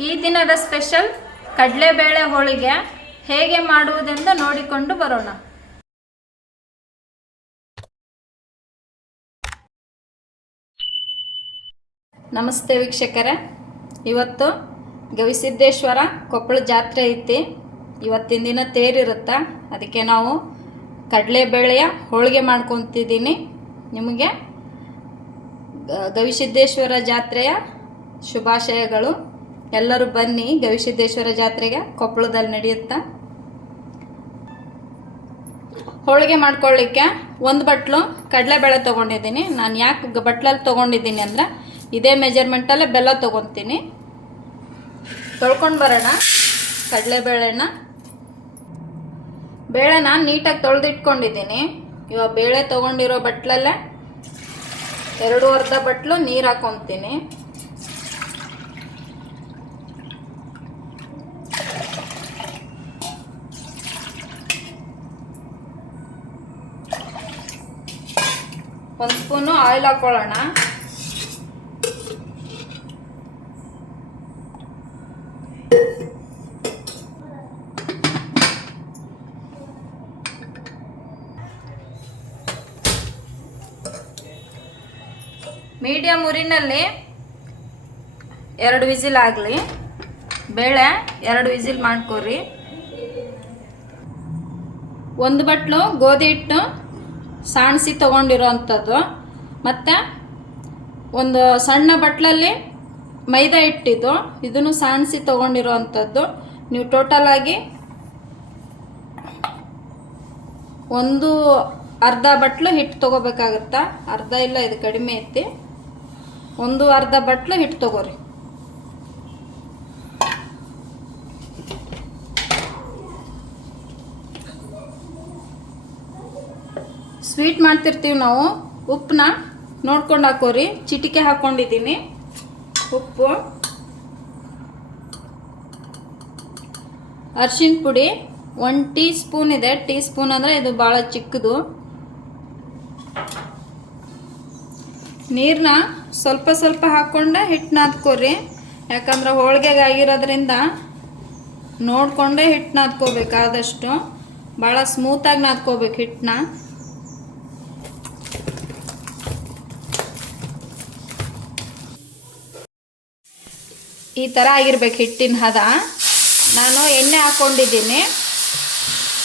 ಈ ದಿನದ ಸ್ಪೆಷಲ್ ಕಡಲೆಬೇಳೆ ಹೋಳಿಗೆ ಹೇಗೆ ಮಾಡುವುದೆಂದು ನೋಡಿಕೊಂಡು ಬರೋಣ. ನಮಸ್ತೆ ವೀಕ್ಷಕರೇ. ಇವತ್ತು ಗವಿಸಿದ್ದೇಶ್ವರ ಕೊಪ್ಪಳ ಜಾತ್ರೆ ಐತಿ. ಇವತ್ತಿನ ದಿನ ತೇರಿರುತ್ತಾ. ಅದಕ್ಕೆ ನಾವು ಕಡಲೆಬೇಳೆಯ ಹೋಳಿಗೆ ಮಾಡ್ಕೊತಿದ್ದೀನಿ. ನಿಮಗೆ, ಗವಿಸಿದ್ದೇಶ್ವರ ಜಾತ್ರೆಯ ಶುಭಾಶಯಗಳು. ಎಲ್ಲರೂ ಬನ್ನಿ ಗವಿಸಿದ್ದೇಶ್ವರ ಜಾತ್ರೆಗೆ, ಕೊಪ್ಪಳದಲ್ಲಿ ನಡೆಯುತ್ತಾ? ಹೋಳಿಗೆ ಮಾಡ್ಕೊಳ್ಳಿಕ್ಕೆ ಒಂದು ಬಟ್ಲು ಕಡಲೆಬೇಳೆ ತೊಗೊಂಡಿದ್ದೀನಿ. ನಾನು ಯಾಕೆ ಬಟ್ಲಲ್ಲಿ ತೊಗೊಂಡಿದ್ದೀನಿ ಅಂದರೆ ಇದೇ ಮೆಜರ್ಮೆಂಟಲ್ಲೇ ಬೆಲ್ಲ ತೊಗೊತೀನಿ. ತೊಳ್ಕೊಂಡು ಬರೋಣ ಕಡಲೆಬೇಳೆನ. ಬೇಳೆನ ನೀಟಾಗಿ ತೊಳೆದಿಟ್ಕೊಂಡಿದ್ದೀನಿ. ಇವಾಗ ಬೇಳೆ ತೊಗೊಂಡಿರೋ ಬಟ್ಲಲ್ಲೇ ಎರಡು ಅರ್ಧ ಬಟ್ಲು ನೀರು ಹಾಕೊತೀನಿ ಒಂದು ಸ್ಪೂನು ಆಯಿಲ್ ಹಾಕೊಳ್ಳೋಣ ಮೀಡಿಯಮ್ ಉರಿನಲ್ಲಿ ಎರಡು ವಿಸಿಲ್ ಆಗಲಿ. ಬೇಳೆ ಎರಡು ವಿಸಿಲ್ ಮಾಡ್ಕೊರಿ. ಒಂದು ಬಟ್ಲು ಗೋಧಿ ಹಿಟ್ಟು ಸಾಣಿಸಿ ತೊಗೊಂಡಿರೋ ಅಂಥದ್ದು ಮತ್ತು ಒಂದು ಸಣ್ಣ ಬಟ್ಲಲ್ಲಿ ಮೈದಾ ಇಟ್ಟಿದ್ದು. ಇದನ್ನು ಸಾಣಿಸಿ ತೊಗೊಂಡಿರೋ ಅಂಥದ್ದು ನೀವು ಟೋಟಲಾಗಿ ಒಂದು ಅರ್ಧ ಬಟ್ಲು ಹಿಟ್ಟು ತೊಗೋಬೇಕಾಗತ್ತಾ? ಅರ್ಧ ಇಲ್ಲ, ಇದು ಕಡಿಮೆ ಐತಿ. ಒಂದು ಅರ್ಧ ಬಟ್ಲು ಹಿಟ್ಟು ತೊಗೋರಿ. ಸ್ವೀಟ್ ಮಾಡ್ತಿರ್ತೀವಿ ನಾವು, ಉಪ್ಪನ್ನ ನೋಡ್ಕೊಂಡು ಹಾಕೋರಿ. ಚಿಟಿಕೆ ಹಾಕ್ಕೊಂಡಿದ್ದೀನಿ ಉಪ್ಪು. ಅರ್ಶಿನ ಪುಡಿ ಒನ್ ಟೀ ಸ್ಪೂನ್ ಇದೆ. ಟೀ ಸ್ಪೂನ್ ಅಂದರೆ ಇದು ಭಾಳ ಚಿಕ್ಕದು. ನೀರನ್ನ ಸ್ವಲ್ಪ ಸ್ವಲ್ಪ ಹಾಕ್ಕೊಂಡು ಹಿಟ್ಟು ನಾದ್ಕೋರಿ ಯಾಕಂದ್ರೆ ಹೋಳಿಗೆಗೆ ಆಗಿರೋದ್ರಿಂದ ನೋಡಿಕೊಂಡೇ ಹಿಟ್ಟು ನಾದ್ಕೋಬೇಕು ಆದಷ್ಟು. ಭಾಳ ಸ್ಮೂತಾಗಿ ನಾದ್ಕೋಬೇಕು ಹಿಟ್ಟನ್ನ. ಈ ಥರ ಆಗಿರ್ಬೇಕು ಹಿಟ್ಟಿನ ಹದ. ನಾನು ಎಣ್ಣೆ ಹಾಕ್ಕೊಂಡಿದ್ದೀನಿ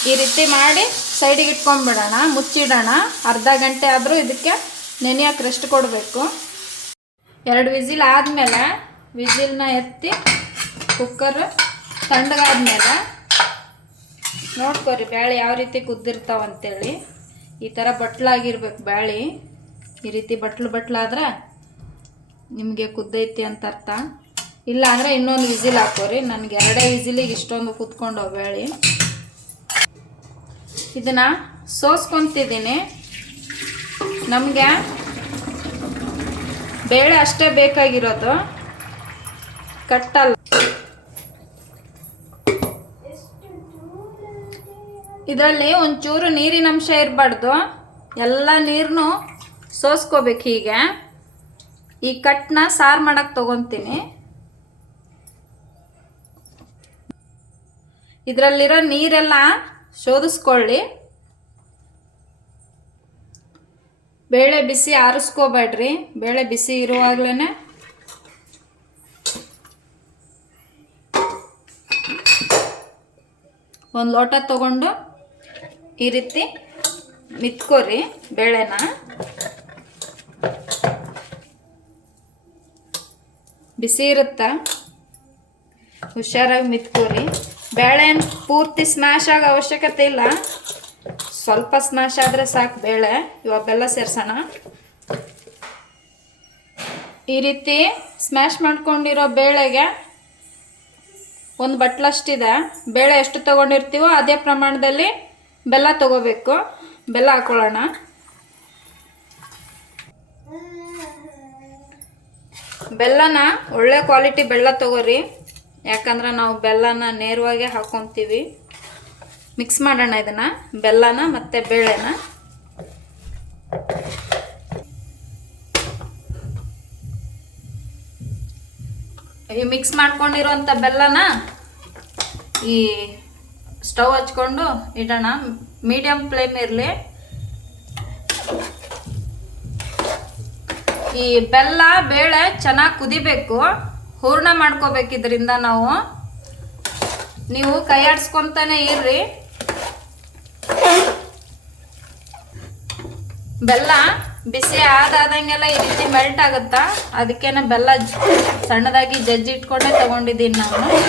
ಈ ರೀತಿ ಮಾಡಿ ಸೈಡಿಗೆ ಇಟ್ಕೊಂಡ್ಬಿಡೋಣ, ಮುಚ್ಚಿಡೋಣ. ಅರ್ಧ ಗಂಟೆ ಆದರೂ ಇದಕ್ಕೆ ನೆನೆಯೋಕೆ ರೆಸ್ಟ್ ಕೊಡಬೇಕು. ಎರಡು ವಿಸಿಲ್ ಆದಮೇಲೆ ವಿಸಿಲ್ನ ಎತ್ತಿ ಕುಕ್ಕರ್ ತಣ್ಣಗಾದ್ಮೇಲೆ ನೋಡ್ಕೊರಿ ಬ್ಯಾಳೆ ಯಾವ ರೀತಿ ಕುದ್ದಿರ್ತಾವ ಅಂತೇಳಿ. ಈ ಥರ ಬಟ್ಲಾಗಿರ್ಬೇಕು ಬ್ಯಾಳೆ. ಈ ರೀತಿ ಬಟ್ಲು ಬಟ್ಲಾದ್ರೆ ನಿಮಗೆ ಕುದ್ದೈತಿ ಅಂತ ಅರ್ಥ. ಇಲ್ಲ ಅಂದರೆ ಇನ್ನೊಂದು ವಿಸಿಲ್ ಹಾಕೋರಿ. ನನಗೆ ಎರಡೇ ವಿಸಿಲಿಗೆ ಇಷ್ಟೊಂದು ಕುತ್ಕೊಂಡು ಬೇಳೆ ಇದನ್ನು ಸೋಸ್ಕೊತಿದ್ದೀನಿ. ನಮಗೆ ಬೇಳೆ ಅಷ್ಟೇ ಬೇಕಾಗಿರೋದು. ಕಟ್ಟಲ್ಲ. ಇದರಲ್ಲಿ ಒಂಚೂರು ನೀರಿನ ಅಂಶ ಇರಬಾರ್ದು. ಎಲ್ಲ ನೀರನ್ನು ಸೋಸ್ಕೋಬೇಕು ಹೀಗೆ. ಈ ಕಟ್ನ ಸಾರು ಮಾಡಕ್ಕೆ ತೊಗೊತೀನಿ. ಇದರಲ್ಲಿರೋ ನೀರೆಲ್ಲ ಶೋಧಿಸ್ಕೊಳ್ಳಿ. ಬೇಳೆ ಬಿಸಿ ಆರಿಸ್ಕೋಬೇಡ್ರಿ. ಬೇಳೆ ಬಿಸಿ ಇರುವಾಗಲೇ ಒಂದು ಲೋಟ ತಗೊಂಡು ಈ ರೀತಿ ಮಿತ್ಕೋರಿ ಬೇಳೆನ. ಬಿಸಿ ಇರುತ್ತಾ? ಹುಷಾರಾಗಿ ಮಿತ್ಕೋರಿ. ಬೇಳೆ ಪೂರ್ತಿ ಸ್ಮ್ಯಾಶ್ ಆಗೋ ಅವಶ್ಯಕತೆ ಇಲ್ಲ. ಸ್ವಲ್ಪ ಸ್ಮ್ಯಾಶ್ ಆದರೆ ಸಾಕು ಬೇಳೆ. ಇವಾಗ ಬೆಲ್ಲ ಸೇರ್ಸೋಣ. ಈ ರೀತಿ ಸ್ಮ್ಯಾಶ್ ಮಾಡ್ಕೊಂಡಿರೋ ಬೇಳೆಗೆ ಒಂದು ಬಟ್ಲಷ್ಟಿದೆ. ಬೇಳೆ ಎಷ್ಟು ತೊಗೊಂಡಿರ್ತೀವೋ ಅದೇ ಪ್ರಮಾಣದಲ್ಲಿ ಬೆಲ್ಲ ತೊಗೋಬೇಕು. ಬೆಲ್ಲ ಹಾಕೊಳ್ಳೋಣ. ಬೆಲ್ಲನ ಒಳ್ಳೆ ಕ್ವಾಲಿಟಿ ಬೆಲ್ಲ ತಗೋರಿ. ಯಾಕಂದ್ರೆ ನಾವು ಬೆಲ್ಲನ ನೇರವಾಗಿ ಹಾಕ್ಕೊತೀವಿ ಮಿಕ್ಸ್ ಮಾಡೋಣ ಇದನ್ನು, ಬೆಲ್ಲನ ಮತ್ತು ಬೇಳೆನ. ಈ ಮಿಕ್ಸ್ ಮಾಡ್ಕೊಂಡಿರೋಂಥ ಬೆಲ್ಲನ ಈ ಸ್ಟವ್ ಹಚ್ಕೊಂಡು ಇಡೋಣ. ಮೀಡಿಯಮ್ ಫ್ಲೇಮ್ ಇರಲಿ. ಈ ಬೆಲ್ಲ, ಬೇಳೆ ಚೆನ್ನಾಗಿ ಕುದಿಬೇಕು. ಹೂರ್ಣ ಮಾಡ್ಕೋಬೇಕಿದ್ರಿಂದ ನಾವು ನೀವು ಕೈ ಆಡ್ಸ್ಕೊಂತಾನೆ ಇರ್ರಿ. ಬೆಲ್ಲ ಬಿಸಿ ಆದಾದಂಗೆಲ್ಲ ಈ ರೀತಿ ಮೆಲ್ಟ್ ಆಗುತ್ತಾ? ಅದಕ್ಕೇನೆ ಬೆಲ್ಲ ಸಣ್ಣದಾಗಿ ಜಜ್ಜಿ ಇಟ್ಕೊಂಡೆ ತಗೊಂಡಿದ್ದೀನಿ ನಾನು.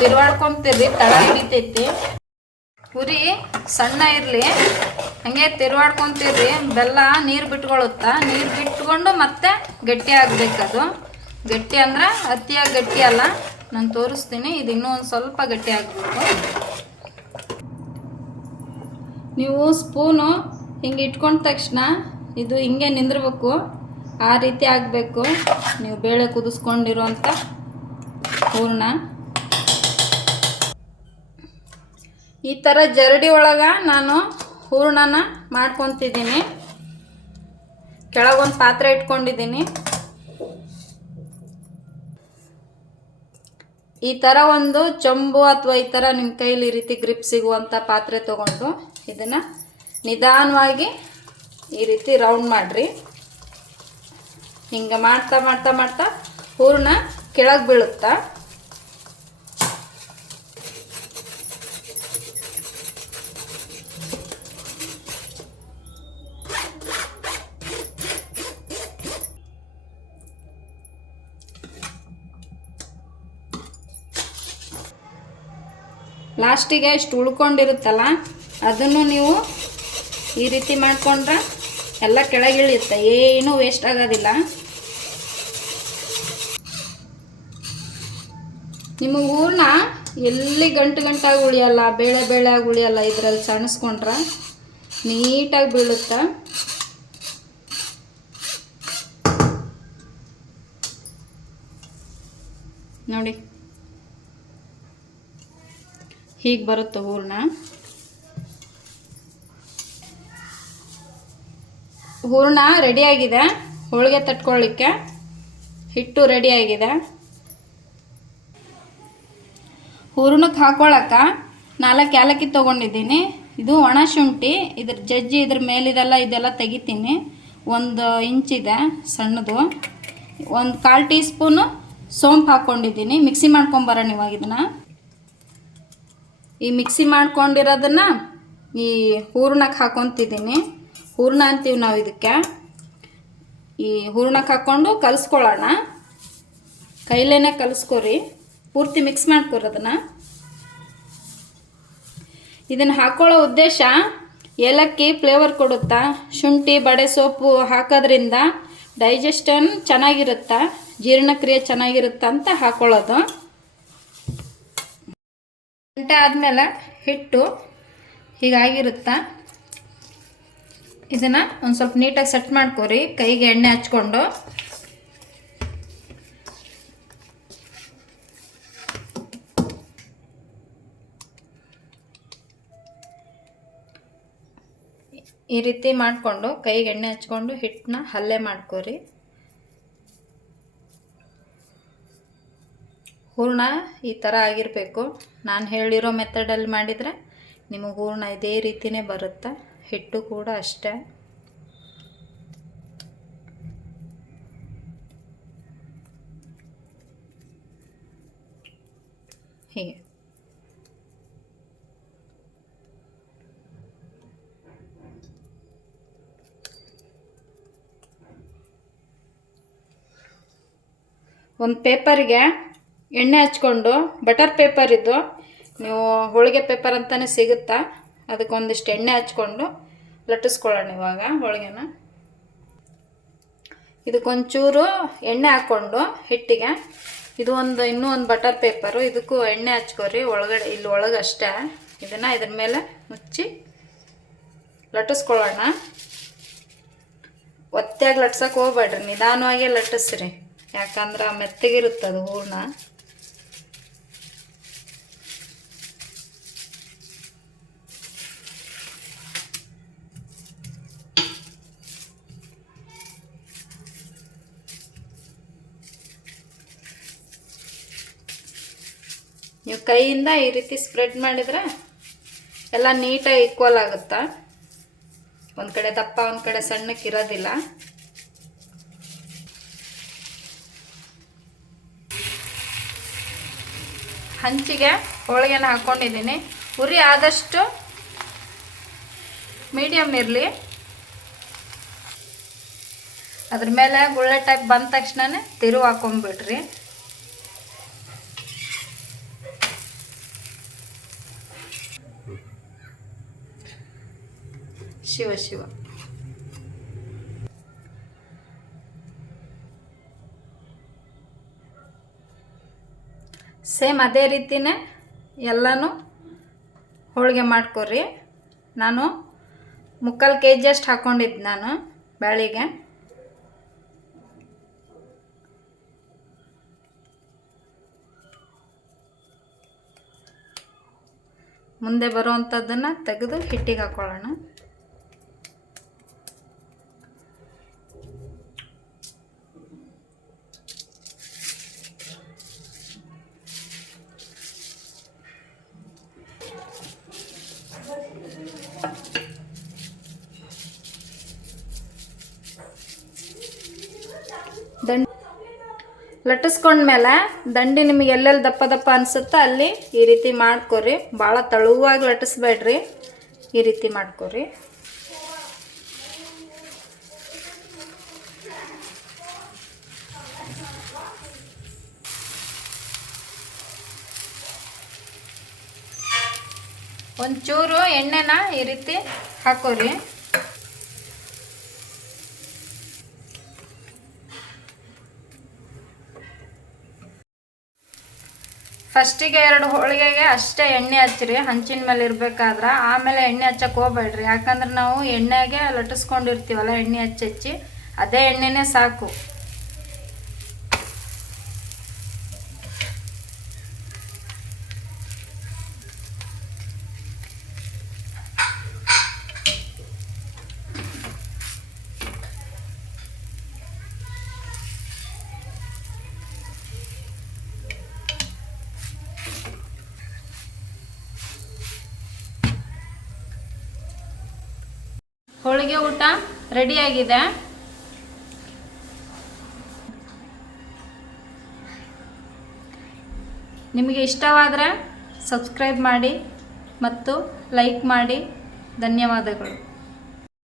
ತಿರ್ವಾಡ್ಕೊಂತಿರ್ರಿ ತಳ ಹಿಡಿತೈತಿ. ಉರಿ ಸಣ್ಣ ಇರಲಿ. ಹಂಗೆ ತಿರ್ವಾಡ್ಕೊಂತಿರ್ರಿ ಬೆಲ್ಲ ನೀರು ಬಿಟ್ಕೊಳುತ್ತಾ ನೀರು ಬಿಟ್ಕೊಂಡು ಮತ್ತೆ ಗಟ್ಟಿ ಆಗ್ಬೇಕದು. ಗಟ್ಟಿ ಅಂದ್ರೆ ಅತಿಯಾಗಿ ಗಟ್ಟಿ ಅಲ್ಲ. ನಾನು ತೋರಿಸ್ತೀನಿ. ಇದು ಇನ್ನೂ ಒಂದು ಸ್ವಲ್ಪ ಗಟ್ಟಿ ಆಗಬೇಕು. ನೀವು ಸ್ಪೂನು ಹಿಂಗೆ ಇಟ್ಕೊಂಡ ತಕ್ಷಣ ಇದು ಹಿಂಗೆ ನಿಂದಿರ್ಬೇಕು. ಆ ರೀತಿ ಆಗಬೇಕು. ನೀವು ಬೇಳೆ ಕುದಿಸ್ಕೊಂಡಿರೋಂಥ ಹೂರ್ಣ. ಈ ಥರ ಜರಡಿ ಒಳಗೆ ನಾನು ಹೂರ್ಣನ ಮಾಡ್ಕೊತಿದ್ದೀನಿ. ಕೆಳಗೊಂದು ಪಾತ್ರೆ ಇಟ್ಕೊಂಡಿದ್ದೀನಿ. ಈ ಥರ ಒಂದು ಚೊಂಬು ಅಥವಾ ಈ ಥರ ನಿಮ್ಮ ಕೈಲಿ ಈ ರೀತಿ ಗ್ರಿಪ್ ಸಿಗುವಂಥ ಪಾತ್ರೆ ತೊಗೊಂಡು ಇದನ್ನು ನಿಧಾನವಾಗಿ ಈ ರೀತಿ ರೌಂಡ್ ಮಾಡಿರಿ. ಹಿಂಗೆ ಮಾಡ್ತಾ ಮಾಡ್ತಾ ಮಾಡ್ತಾ ಹೂರ್ಣ ಕೆಳಗೆ ಬೀಳುತ್ತಾ? ಲಾಸ್ಟಿಗೆ ಇಷ್ಟು ಉಳ್ಕೊಂಡಿರುತ್ತಲ್ಲ, ಅದನ್ನು ನೀವು ಈ ರೀತಿ ಮಾಡಿಕೊಂಡ್ರೆ ಎಲ್ಲ ಕೆಳಗಿಳಿಯುತ್ತೆ. ಏನೂ ವೇಸ್ಟ್ ಆಗೋದಿಲ್ಲ. ನಿಮ್ಮ ಹೂರ್ಣ ಎಲ್ಲಿ ಗಂಟು ಗಂಟಾಗಿ ಉಳಿಯಲ್ಲ, ಬೇಳೆ ಬೇಳೆಯಾಗಿ ಉಳಿಯಲ್ಲ ಇದರಲ್ಲಿ ಸಣಿಸ್ಕೊಂಡ್ರೆ ನೀಟಾಗಿ ಬೀಳುತ್ತೆ. ನೋಡಿ. ಹೀಗೆ ಬರುತ್ತೆ ಹೂರ್ಣ? ಹೂರ್ಣ ರೆಡಿಯಾಗಿದೆ ಹೋಳಿಗೆ ತಟ್ಕೊಳ್ಳಿಕ್ಕೆ ಹಿಟ್ಟು ರೆಡಿಯಾಗಿದೆ ಹೂರ್ಣಕ್ಕೆ ಹಾಕೊಳ್ಳೋಕೆ ನಾಲ್ಕು ಏಲಕ್ಕಿ ತೊಗೊಂಡಿದ್ದೀನಿ. ಇದು ಒಣ ಶುಂಠಿ, ಇದ್ರ ಜಜ್ಜಿ ಇದ್ರ ಮೇಲಿದೆಲ್ಲ ಇದೆಲ್ಲ ತೆಗಿತೀನಿ. ಒಂದು ಇಂಚಿದೆ, ಸಣ್ಣದು. ಒಂದು ಕಾಲು ಟೀ ಸ್ಪೂನು ಸೋಂಪು ಹಾಕ್ಕೊಂಡಿದ್ದೀನಿ ಮಿಕ್ಸಿ ಮಾಡ್ಕೊಂಬರೋಣ ಇವಾಗ ಇದನ್ನು. ಈ ಮಿಕ್ಸಿ ಮಾಡ್ಕೊಂಡಿರೋದನ್ನ ಈ ಹೂರ್ಣಕ್ಕೆ ಹಾಕೊತಿದ್ದೀನಿ. ಹೂರ್ಣ ಅಂತೀವಿ ನಾವು ಇದಕ್ಕೆ. ಈ ಹೂರ್ಣಕ್ಕೆ ಹಾಕ್ಕೊಂಡು ಕಲಿಸ್ಕೊಳ್ಳೋಣ. ಕೈಲೇನೆ ಕಲಿಸ್ಕೊರಿ. ಪೂರ್ತಿ ಮಿಕ್ಸ್ ಮಾಡ್ಕೊರಿ ಅದನ್ನು. ಇದನ್ನು ಹಾಕೊಳ್ಳೋ ಉದ್ದೇಶ ಏಲಕ್ಕಿ ಫ್ಲೇವರ್ ಕೊಡುತ್ತಾ? ಶುಂಠಿ, ಬಡೆ ಸೋಪು ಹಾಕೋದ್ರಿಂದ ಡೈಜೆಸ್ಟನ್ ಚೆನ್ನಾಗಿರುತ್ತಾ? ಜೀರ್ಣಕ್ರಿಯೆ ಚೆನ್ನಾಗಿರುತ್ತಾ ಅಂತ ಹಾಕೊಳ್ಳೋದು. ಗಂಟೆ ಆದಮೇಲೆ ಹಿಟ್ಟು ಹೀಗಾಗಿರುತ್ತಾ? ಇದನ್ನು ಒಂದು ಸ್ವಲ್ಪ ನೀಟಾಗಿ ಸೆಟ್ ಮಾಡ್ಕೊರಿ. ಕೈಗೆ ಎಣ್ಣೆ ಹಚ್ಕೊಂಡು. ಈ ರೀತಿ ಮಾಡಿಕೊಂಡು ಕೈಗೆ ಎಣ್ಣೆ ಹಚ್ಕೊಂಡು ಹಿಟ್ಟನ್ನ ಹಲ್ಲೆ ಮಾಡ್ಕೊರಿ. ಹೂರ್ಣ ಈ ಥರ ಆಗಿರಬೇಕು. ನಾನು ಹೇಳಿರೋ ಮೆಥಡಲ್ಲಿ ಮಾಡಿದರೆ ನಿಮಗೆ ಹೂರ್ಣ ಇದೇ ರೀತಿಯೇ ಬರುತ್ತೆ. ಹಿಟ್ಟು ಕೂಡ ಅಷ್ಟೇ. ಹೀಗೆ. ಒಂದು ಪೇಪರಿಗೆ ಎಣ್ಣೆ ಹಚ್ಕೊಂಡು ಬಟರ್ ಪೇಪರ್ ಇದ್ದು ನೀವು ಹೋಳಿಗೆ ಪೇಪರ್ ಅಂತಲೇ ಸಿಗುತ್ತಾ? ಅದಕ್ಕೊಂದಿಷ್ಟು ಎಣ್ಣೆ ಹಚ್ಕೊಂಡು ಲಟ್ಟಿಸ್ಕೊಳ್ಳೋಣ ಇವಾಗ ಹೋಳಿಗೆನ. ಇದಕ್ಕೊಂಚೂರು ಎಣ್ಣೆ ಹಾಕ್ಕೊಂಡು ಹಿಟ್ಟಿಗೆ, ಇದು ಒಂದು, ಇನ್ನೂ ಒಂದು ಬಟರ್ ಪೇಪರು ಇದಕ್ಕೂ ಎಣ್ಣೆ ಹಚ್ಕೊರಿ, ಒಳಗಡೆ, ಇಲ್ಲಿ ಒಳಗೆ ಅಷ್ಟೇ. ಇದನ್ನು ಇದ್ರ ಮೇಲೆ ಮುಚ್ಚಿ ಲಟ್ಟಿಸ್ಕೊಳ್ಳೋಣ. ಒತ್ತಾಗಿ ಲಟ್ಸಕ್ಕೆ ಹೋಗ್ಬೇಡ್ರಿ, ನಿಧಾನವಾಗೇ ಲಟ್ಟಿಸ್ರಿ. ಯಾಕಂದ್ರೆ ಮೆತ್ತಗಿರುತ್ತದು ಹೂರ್ಣ. ನೀವು ಕೈಯಿಂದ ಈ ರೀತಿ ಸ್ಪ್ರೆಡ್ ಮಾಡಿದ್ರೆ ಎಲ್ಲ ನೀಟಾಗಿ ಈಕ್ವಲ್ ಆಗುತ್ತಾ? ಒಂದು ಕಡೆ ದಪ್ಪ, ಒಂದು ಕಡೆ ಸಣ್ಣಕ್ಕೆ ಇರೋದಿಲ್ಲ. ಹಂಚಿಗೆ ಹೋಳಿಗೆನ ಹಾಕ್ಕೊಂಡಿದ್ದೀನಿ ಉರಿ ಆದಷ್ಟು ಮೀಡಿಯಮ್ ಇರಲಿ. ಅದ್ರ ಮೇಲೆ ಗುಳ್ಳೆ ಟೈಪ್ ಬಂದ ತಕ್ಷಣನೇ ತಿರುವು ಹಾಕೊಂಡ್ಬಿಡ್ರಿ ಶಿವ ಶಿವ. ಸೇಮ್ ಅದೇ ರೀತಿನೇ ಎಲ್ಲನೂ ಹೋಳಿಗೆ ಮಾಡ್ಕೊರಿ. ನಾನು ಮುಕ್ಕಾಲು ಕೆ ಜಿ ಅಷ್ಟು ಹಾಕ್ಕೊಂಡಿದ್ದು ನಾನು ಬ್ಯಾಳಿಗೆ. ಮುಂದೆ ಬರುವಂಥದ್ದನ್ನು ತೆಗೆದು ಹಿಟ್ಟಿಗೆ ಹಾಕೊಳ್ಳೋಣ ದಂಡ್ ಲಟ್ಟಿಸ್ಕೊಂಡ್ಮೇಲೆ ದಂಡಿ ನಿಮಗೆ ಎಲ್ಲೆಲ್ಲಿ ದಪ್ಪ ದಪ್ಪ ಅನಿಸುತ್ತೋ ಅಲ್ಲಿ ಈ ರೀತಿ ಮಾಡ್ಕೊರಿ. ಭಾಳ ತಳುವಾಗಿ ಲಟ್ಟಿಸ್ಬೇಡ್ರಿ. ಈ ರೀತಿ ಮಾಡ್ಕೊರಿ. ಒಂಚೂರು ಎಣ್ಣೆನ ಈ ರೀತಿ ಹಾಕೋರಿ. ಫಸ್ಟಿಗೆ ಎರಡು ಹೋಳಿಗೆಗೆ ಅಷ್ಟೇ ಎಣ್ಣೆ ಹಚ್ಚಿರಿ, ಹಂಚಿನ ಮೇಲೆ ಇರಬೇಕಾದ್ರೆ ಆಮೇಲೆ ಎಣ್ಣೆ ಹಚ್ಚಕ್ಕೆ ಹೋಗ್ಬೇಡ್ರಿ. ಯಾಕಂದ್ರೆ ನಾವು ಎಣ್ಣೆಗೆ ಲಟ್ಟಿಸ್ಕೊಂಡಿರ್ತೀವಲ್ಲ, ಎಣ್ಣೆ ಹಚ್ಚಿ ಹಚ್ಚಿ, ಅದೇ ಎಣ್ಣೆನೇ ಸಾಕು. ಹೋಳಿಗೆ ಊಟ ರೆಡಿಯಾಗಿದೆ ನಿಮಗೆ ಇಷ್ಟವಾದರೆ ಸಬ್ಸ್ಕ್ರೈಬ್ ಮಾಡಿ ಮತ್ತು ಲೈಕ್ ಮಾಡಿ. ಧನ್ಯವಾದಗಳು.